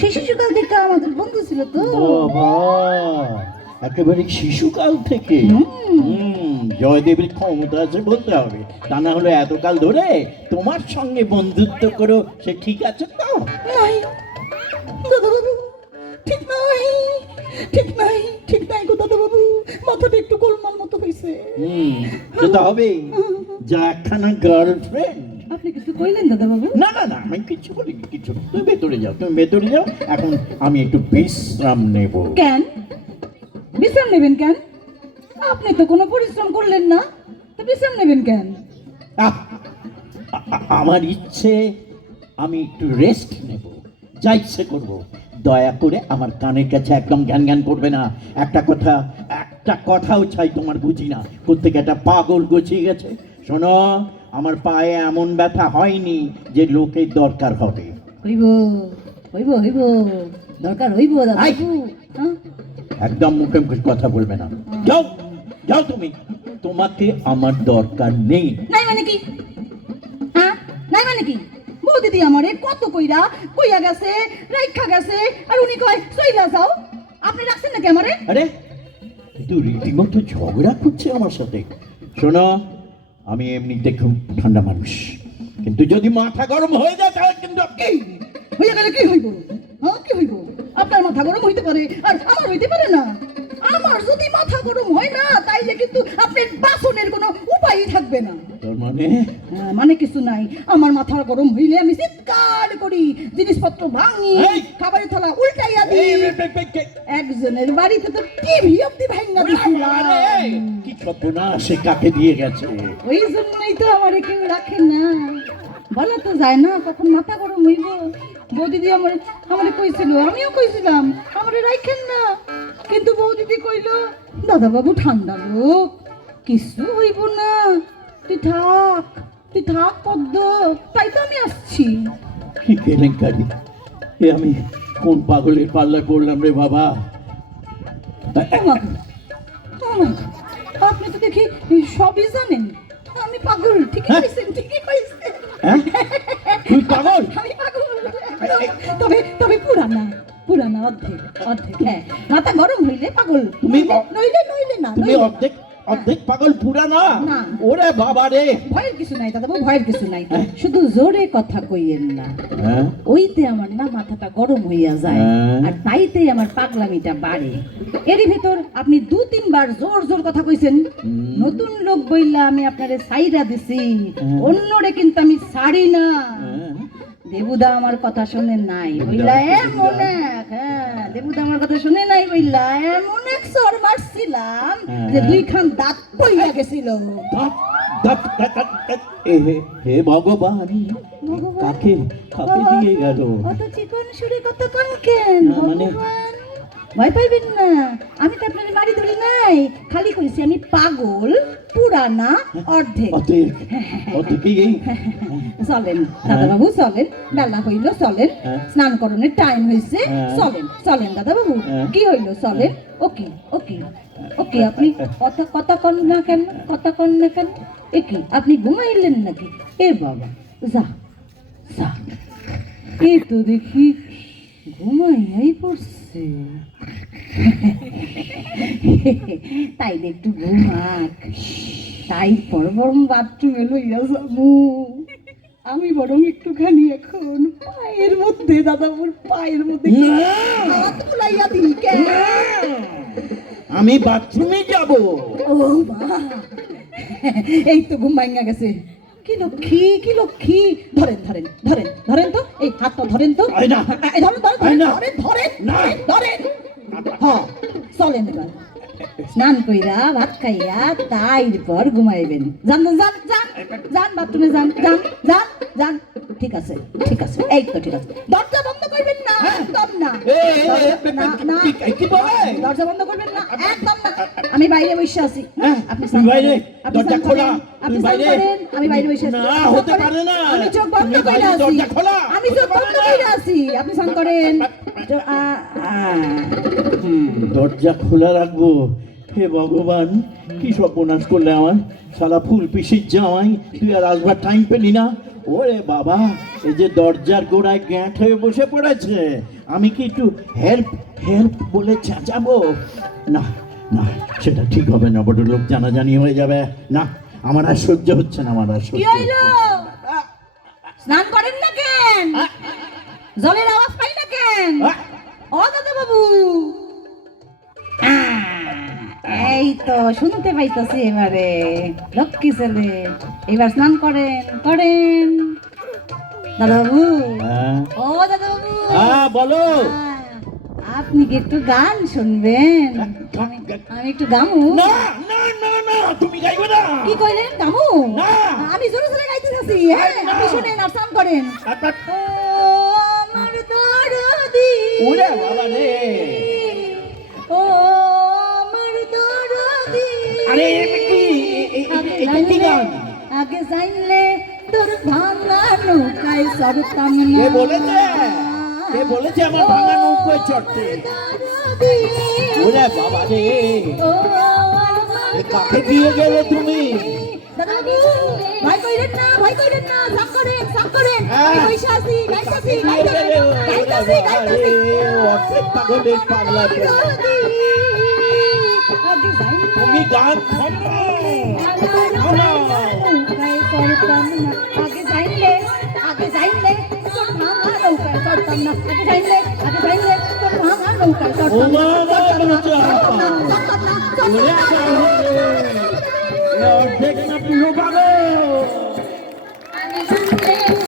সেই শিশুকাল থেকে আমাদের বন্ধু ছিল তো। বাবা, একেবারে শিশুকাল থেকে। জয়দেবের ক্ষমতা আছে বলতে হবে, তা না হলে এতকাল ধরে তোমার সঙ্গে বন্ধুত্ব করো, সে ঠিক আছে তো? নাই দাদাবাবু, ঠিক নাই, ঠিক নাই, ঠিক নাই গো দাদাবাবু, মাথাটা একটু গোলমাল মতো হয়েছে। যেটা হবে যা একখানা গার্লফ্রেন্ড। আপনি কিছু কইলেন দাদাবাবু? না না না, আমি কিছু বলিনি, কিছু না। তুমি ভেতরে যাও, তুমি ভেতরে যাও, এখন আমি একটু বিশ্রাম নেব। কেন বিশ্রাম নেবেন কেন? আপনি তো কোনো পরিশ্রম করলেন না, তো বিশ্রাম নেবেন কেন? আহ, আমার ইচ্ছে আমি একটু রেস্ট নেব, যা ইচ্ছে করব। দয়া করে আমার কানের কাছে একদম জ্ঞান জ্ঞান করবে না। একটা কথাও চাই তোমার বুঝি না, কোত্থেকে একটা পাগল গছিয়ে গেছে। শোনো, আমার পায়ে এমন ব্যথা হয়নি যে লোকের দরকার হবে। হইব হইব হইব, দরকার হইব দাদাবাবু। হ্যাঁ? একদম মুখে মুখে কথা বলবে না। যাও যাও, তুমি, তোমাকে আমার দরকার নেই। নাই মানে কি? হ্যাঁ, নাই মানে কি? বউ দিদি আমারে কত কইয়া গেছে, রাইখা গেছে, আর উনি কয় সইলা যাও। আপনি রাখছেন নাকি আমারে? আরে, কিন্তু রীতিমতো ঝগড়া করছে আমার সাথে। শোনো, আমি এমনিতে খুব ঠান্ডা মানুষ, কিন্তু যদি মাথা গরম হয়ে যায় তাহলে কিন্তু কি হইয়া গেলে কি হইব? হ্যাঁ, কি হইব? আপনার মাথা গরম হইতে পারে, আর আমার হইতে পারে না। আমার যদি মাথা গরম হয় না, তাইলে কিন্তু আপনার বাসনের কোনো উপায়ই থাকবে না। তার মানে মানে কিছু নাই। আমার মাথা গরম হইলে আমি চিৎকার করি, জিনিসপত্র ভাঙি, এই! খাবারের থালা উল্টাইয়া দিই। একজনের বাড়িতে তো টিভি অব্দি ভাঙা দিছিলাম। কি কল্পনা, সে কাকে দিয়ে গেছে? ওই জন্যই তো আমার কেউ রাখে না। বলা তো যায় না কখন মাথা গরম হইব। বৌদিদি আমারে কইছিল, আমিও কইছিলাম আমারে রাখেন না, কিন্তু বৌদিদি কইল দাদাবাবু ঠান্ডা লোক, কিছু হইব না, তুই থাক পদ্ম। তাই তো আমি আসছি। কি কেলেঙ্কারি! এ আমি কোন পাগলের পাল্লায় পড়লাম রে বাবা? ওমা, ওমা, আপনি তো দেখি সবই জানেন। আমি পাগল, ঠিকই কইছেন, ঠিকই কইছেন। হ্যাঁ? তুই পাগল? আমি পাগল, তবে পুরানা অর্ধেক অর্ধেক। হ্যাঁ, মাথা গরম হইলে পাগল, নইলে না। তুমি অর্ধেক পাগল, পুরা না? না। ওরে বাবা রে! ভয়ের কিছু নাই দাদাবাবু, ভয়ের কিছু নাই। শুধু জোরে কথা কইয়েন না, ওইতে আমার না মাথাটা গরম হইয়া যায়, আর তাইতে আমার পাগলামিটা বাড়ে। এরই ভিতর আপনি 2-3 বার জোর জোর কথা কইছেন। নতুন লোক বইলা আমি আপনারে সাইরা দিছি, অন্যরে কিন্তু আমি ছাড়ি না। দেবুদা আমার কথা শুনে নাই বইলা এমন এক, হ্যাঁ, দেবুদা আমার কথা শুনে নাই বইলা এমন এক সর মারছিলাম যে 2 খান দাঁত পইয়া গেছিল। হে ভগবান, কাকে দিয়ে গেল? অত চিকন সুরে কত কোন কেন? মানে ভয় পাইবেন না, আমি তো আপনার বাড়ি ধরি নাই, খালি কইছি আমি পাগল, পুরানা অর্ধেক। চলেন দাদাবাবু, চলেন, বেলা হইল, চলেন, স্নান করণের টাইম হয়েছে, চলেন দাদাবাবু। কি হইল? চলেন। ওকে ওকে ওকে। আপনি কথা কন না কেন? এ কি আপনি ঘুমাইলেন নাকি? এ বাবা, যা যা, এ তো দেখি ঘুমাইয়াই পড়ছে। তাই একটু ঘুমাক, তাই বরং বাথরুমে লইয়া যাবো। আমি বরং একটুখানি এখন পায়ের মধ্যে, দাদাবুর পায়ের মধ্যে হাত বুলাইয়া দিই। আমি বাথরুমে যাব? ও মা, এই তো ঘুম ভাঙা গেছে। কি লক্ষ্মী! ধরেন তো, এই হাতটা ধরেন তো। ধরেন। হ্যাঁ, চলেন এবার। স্নান কইরা ভাত খাইয়া তারপর ঘুমাইবেন। যান বাথরুমে, যান। ঠিক আছে, এই তো ঠিক আছে। দরজা বন্ধ করবেন না, একদম না। দরজা বন্ধ করবেন না, একদম না। আমি বাইরে বসে আছি, আপনি বাইরে, দরজা খোলা। আপনি বাইরে, আমি বাইরে বসে আছি। না, হতে পারে না। আমি চোখ বন্ধ করে আছি, দরজা খোলা। আমি চোখ বন্ধ করে আছি, আপনি স্নান করেন। দরজা খোলা রাখবো? হে ভগবান, কি সর্বনাশ করলে আমার! সারা ফুল পিসির জামাই, তুই আর আসবার টাইম পেলি না? ওরে বাবা, এই যে দরজার গোড়ায় গ্যাঁট হয়ে বসে পড়েছে, আমি কি একটু হেল্প হেল্প বলে চেঁচাবো? না না, সেটা ঠিক হবে না, বড় লোক জানাজানি হয়ে যাবে। না, আমার আর সহ্য হচ্ছে না, আমার আর কি সহ্য হইলো? স্নান করেন না কেন? জলের আওয়াজ পাই না কেন? ও দাদা বাবু, এই তো শুনতে পাইতাছি এবারে। লক্ষ্মী ছেলে, এবার স্নান করেন করেন। দাদা বাবু, হ্যাঁ ও দাদা বাবু, হ্যাঁ, বলো। আপনি কি একটু গান শুনবেন? আমি একটু গামু। না না না না, তুমি গাইবে না। কি কইলেন? গামু? না। আমি জোরে জোরে গাইতেছি। হ্যাঁ, আপনি শুনেন আর স্নান করেন। ও আমার দরদি, ওরে বাবা রে, ও আমার দরদি। আরে এটা কি এটা কি গান? আগে জানলে তোর ভাঙা নৌকায় চড়তাম না। কে বলেছে? কে বলেছে আমার ভাঙা নৌকায় চড়তে? ওরে বাবা রে, ও এ কাকে দিয়ে গেলে তুমি? দাদাবু, ভয় কইরেন না, ভয় কইরেন না, সাম করেন, সাম করেন। আমি পয়সা আছি, গাইতাছি, গাইতাছি, গাইতাছি। অর্ধেক পাগলের পাগলা। আগে জানলে তুমি গান থামাও। আগে যাইলে তোর ভাঙা নৌকায় চড়তাম না। আগে যাইলে তোর ভাঙা নৌকায় ও চড়তাম না। বাবা, চড়তাম না, চড়তাম না। চড়তাম না, চড়তাম না, চড়তাম না।